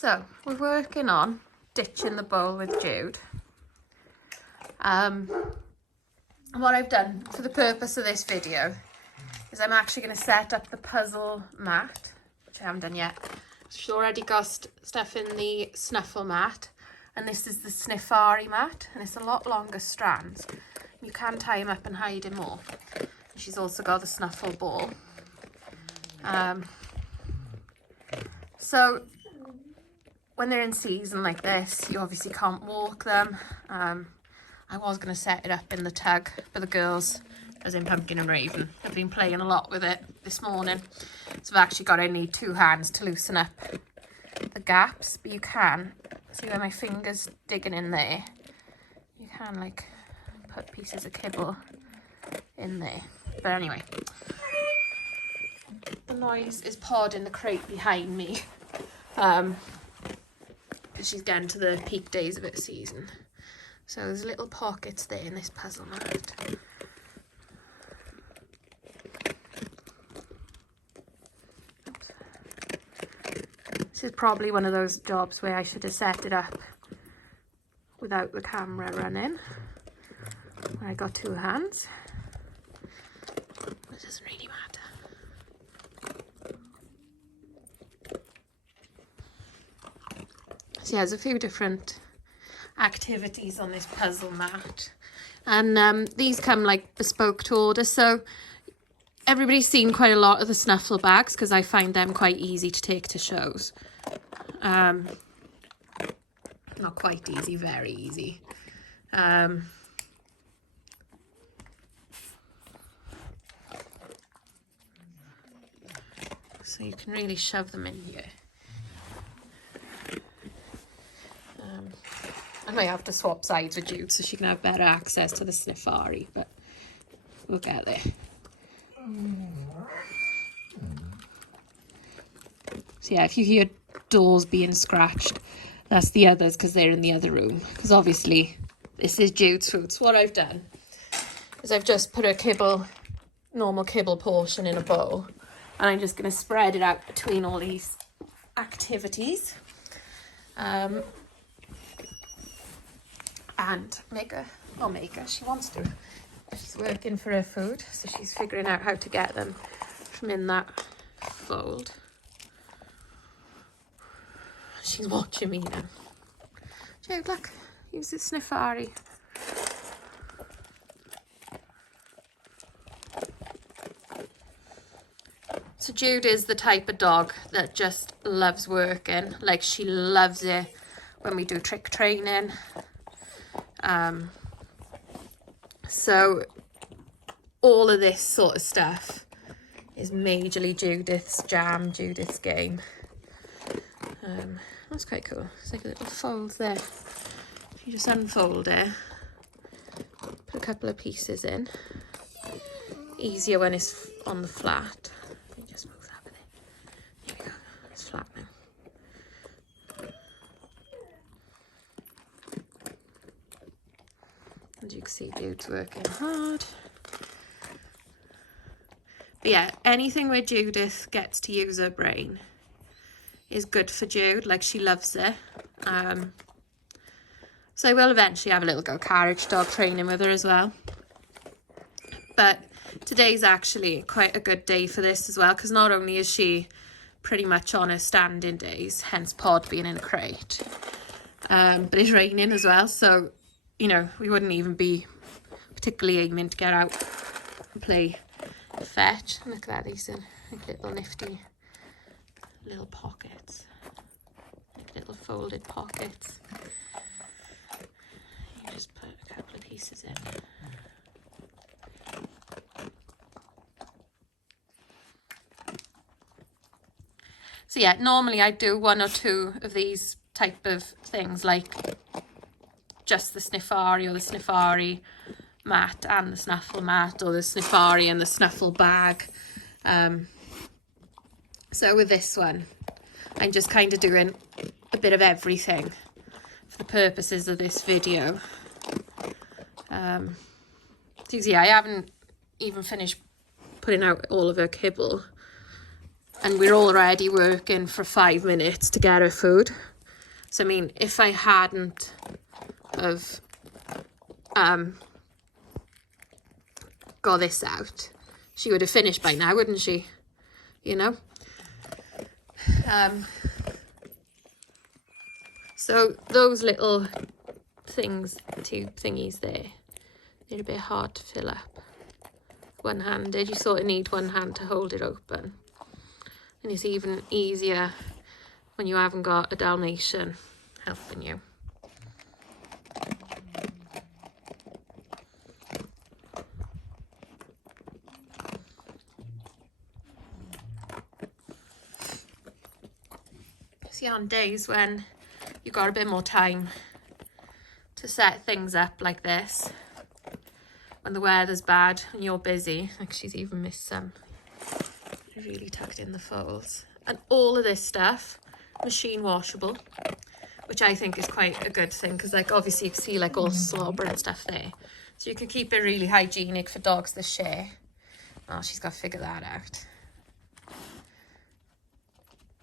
So we're working on ditching the bowl with Jude. What I've done for the purpose of this video is I'm actually going to set up the puzzle mat, which I haven't done yet. She's already got stuff in the snuffle mat, and this is the Sniffari mat, and it's a lot longer strands. You can tie him up and hide him more. She's also got the snuffle ball. So when they're in season like this, you obviously can't walk them. I was going to set it up in the tug, but the girls, as in Pumpkin and Raven, have been playing a lot with it this morning. So I've actually got only 2 hands to loosen up the gaps, but you can, see where my finger's digging in there? You can like put pieces of kibble in there. But anyway, the noise is Pod in the crate behind me. Because she's getting to the peak days of its season. So there's little pockets there in this puzzle mat. This is probably one of those jobs where I should have set it up without the camera running. I got 2 hands. It doesn't really matter. So yeah, there's a few different activities on this puzzle mat, and these come like bespoke to order, so everybody's seen quite a lot of the snuffle bags because I find them quite easy to take to shows. Not quite easy, very easy. So you can really shove them in here. I might have to swap sides with Jude so she can have better access to the Sniffari, but we'll get there. So yeah, if you hear doors being scratched, that's the others because they're in the other room. Because obviously this is Jude's food. So what I've done is I've just put a normal kibble portion in a bowl, and I'm just going to spread it out between all these activities. And she wants to. She's working for her food, so she's figuring out how to get them from in that fold. She's watching me now. Jude, look, use the Sniffari. So Jude is the type of dog that just loves working. Like, she loves it when we do trick training. So all of this sort of stuff is majorly Judith's jam, Judith's game. That's quite cool. It's like a little fold there. You just unfold it, put a couple of pieces in. Easier when it's on the flat. Let me just move that bit there. Here we go. It's flat now. As you can see, Jude's working hard. But yeah, anything where Judith gets to use her brain is good for Jude. Like, she loves it. So I will eventually have a little go carriage dog training with her as well. But today's actually quite a good day for this as well, because not only is she pretty much on her standing days, hence Pod being in a crate, but it's raining as well, so you know, we wouldn't even be particularly aiming to get out and play fetch. Look at that, these are like little nifty little pockets, like little folded pockets. You just put a couple of pieces in. So yeah, normally I do 1 or 2 of these type of things, like just the Sniffari or the Sniffari mat and the snuffle mat, or the Sniffari and the snuffle bag. So with this one, I'm just kind of doing a bit of everything for the purposes of this video. So you see, I haven't even finished putting out all of her kibble, and we're already working for 5 minutes to get her food. So I mean, if I hadn't of got this out, she would have finished by now, wouldn't she? You know. So those little things, tube thingies there, they're a bit hard to fill up one-handed. You sort of need one hand to hold it open, and it's even easier when you haven't got a Dalmatian helping you. See, on days when you got a bit more time to set things up like this, when the weather's bad and you're busy, like she's even missed some, really tucked in the folds. And all of this stuff, machine washable, which I think is quite a good thing, because like obviously you can see like all slobber and stuff there. So you can keep it really hygienic for dogs that share. Oh, she's got to figure that out.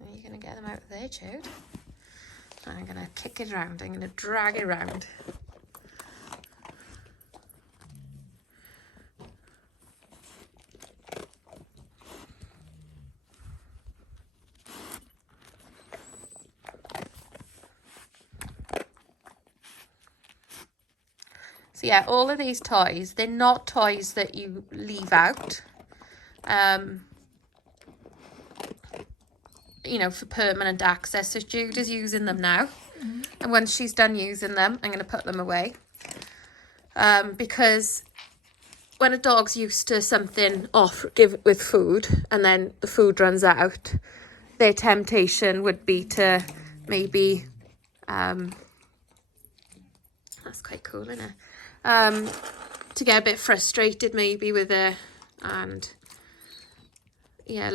Are you going to get them out of there, Jude? I'm going to kick it around. I'm going to drag it around. So yeah, all of these toys, they're not toys that you leave out. You know, for permanent access. So Jude is using them now. And once she's done using them, I'm going to put them away. Because when a dog's used to something with food, and then the food runs out, their temptation would be to maybe, that's quite cool, isn't it? To get a bit frustrated maybe with it, and yeah,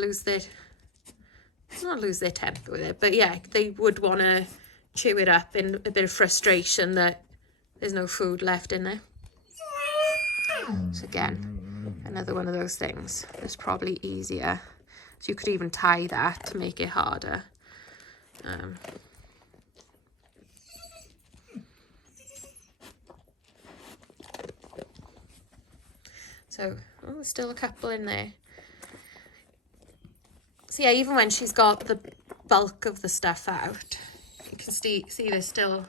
not lose their temper with it, but yeah, they would want to chew it up in a bit of frustration that there's no food left in there. So again, another one of those things that's probably easier. So you could even tie that to make it harder. So, oh, there's still a couple in there. So yeah, even when she's got the bulk of the stuff out, you can see there's still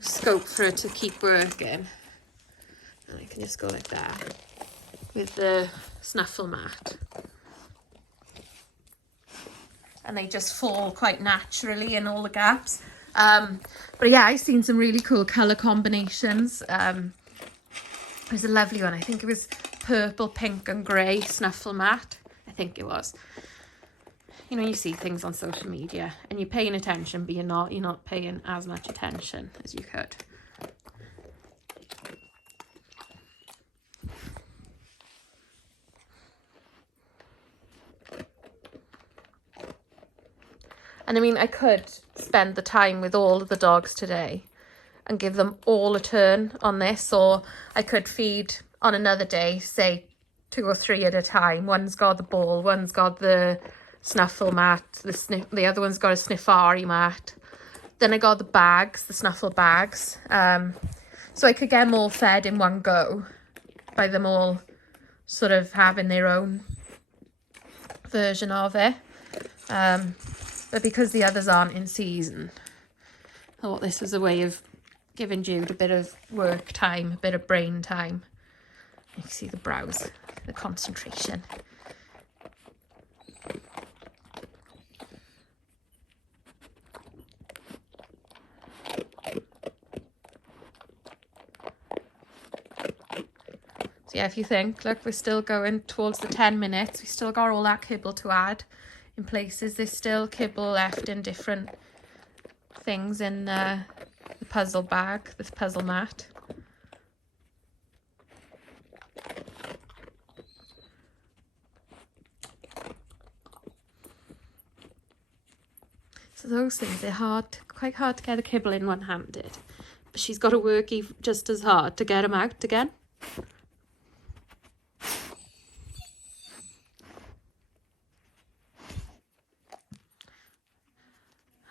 scope for her to keep working. And I can just go like that with the snuffle mat. And they just fall quite naturally in all the gaps. But yeah, I've seen some really cool colour combinations. There's a lovely one. I think it was purple, pink and grey snuffle mat. I think it was. You know, you see things on social media and you're paying attention, but you're not paying as much attention as you could. And I mean, I could spend the time with all of the dogs today and give them all a turn on this, or I could feed on another day, say 2 or 3 at a time. One's got the ball, one's got the snuffle mat, the other one's got a sniffari mat. Then I got the bags, the snuffle bags. So I could get them all fed in one go by them all sort of having their own version of it. But because the others aren't in season, I thought this was a way of giving Jude a bit of work time, a bit of brain time. You can see the brows, the concentration. So yeah, if you think, look, we're still going towards the 10 minutes. We still got all that kibble to add in places. There's still kibble left in different things in the puzzle bag, this puzzle mat. So those things, they're quite hard to get a kibble in one-handed. But she's got to work just as hard to get them out again.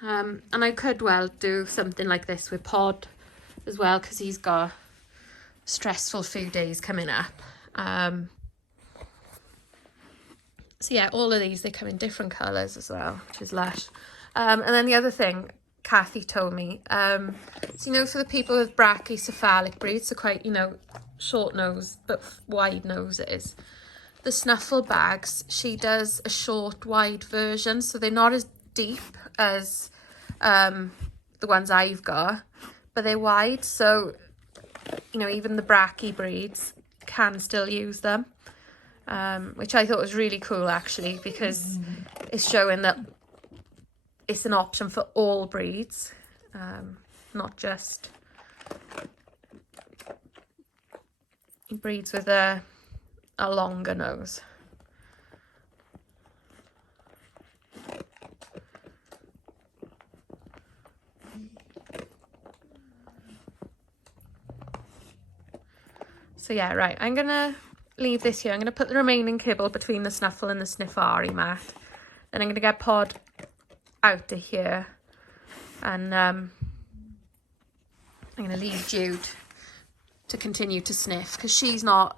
And I could well do something like this with Pod as well, because he's got a stressful few days coming up. So yeah, all of these, they come in different colours as well, which is lush. And then the other thing Kathy told me, so you know, for the people with brachycephalic breeds, so quite, you know, short nose but wide noses, the snuffle bags, she does a short wide version, so they're not as deep as the ones I've got, but they're wide, so you know, even the brachy breeds can still use them, which I thought was really cool actually, because it's showing that it's an option for all breeds, not just breeds with a longer nose. So yeah, right, I'm gonna leave this here. I'm gonna put the remaining kibble between the Snuffle and the Sniffari mat. Then I'm gonna get Pod out of here, and I'm gonna leave Jude to continue to sniff, because she's not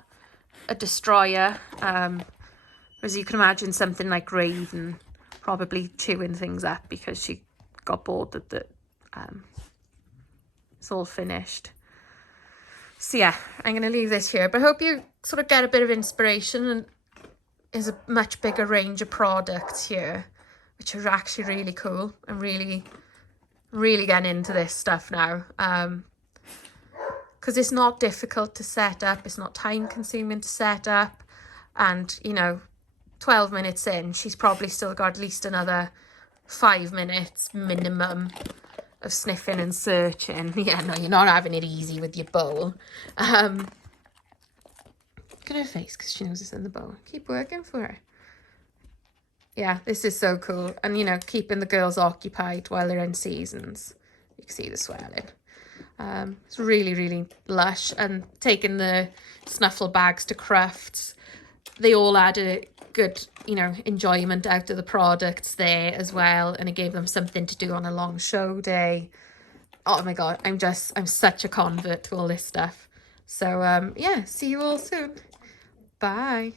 a destroyer, as you can imagine. Something like Raven probably chewing things up because she got bored that it's all finished. So yeah, I'm going to leave this here, but I hope you sort of get a bit of inspiration, and there's a much bigger range of products here, which are actually really cool. I'm really getting into this stuff now, because it's not difficult to set up, it's not time consuming to set up, and you know, 12 minutes in, she's probably still got at least another 5 minutes minimum of sniffing and searching. Yeah, no, you're not having it easy with your bowl. Look at her face, because she knows it's in the bowl. Keep working for her. Yeah, this is so cool. And, you know, keeping the girls occupied while they're in seasons. You can see the swelling. It's really lush. And taking the Snuffle bags to Crufts, they all had a good, you know, enjoyment out of the products there as well, and it gave them something to do on a long show day. Oh my god, I'm such a convert to all this stuff. So yeah, see you all soon. Bye.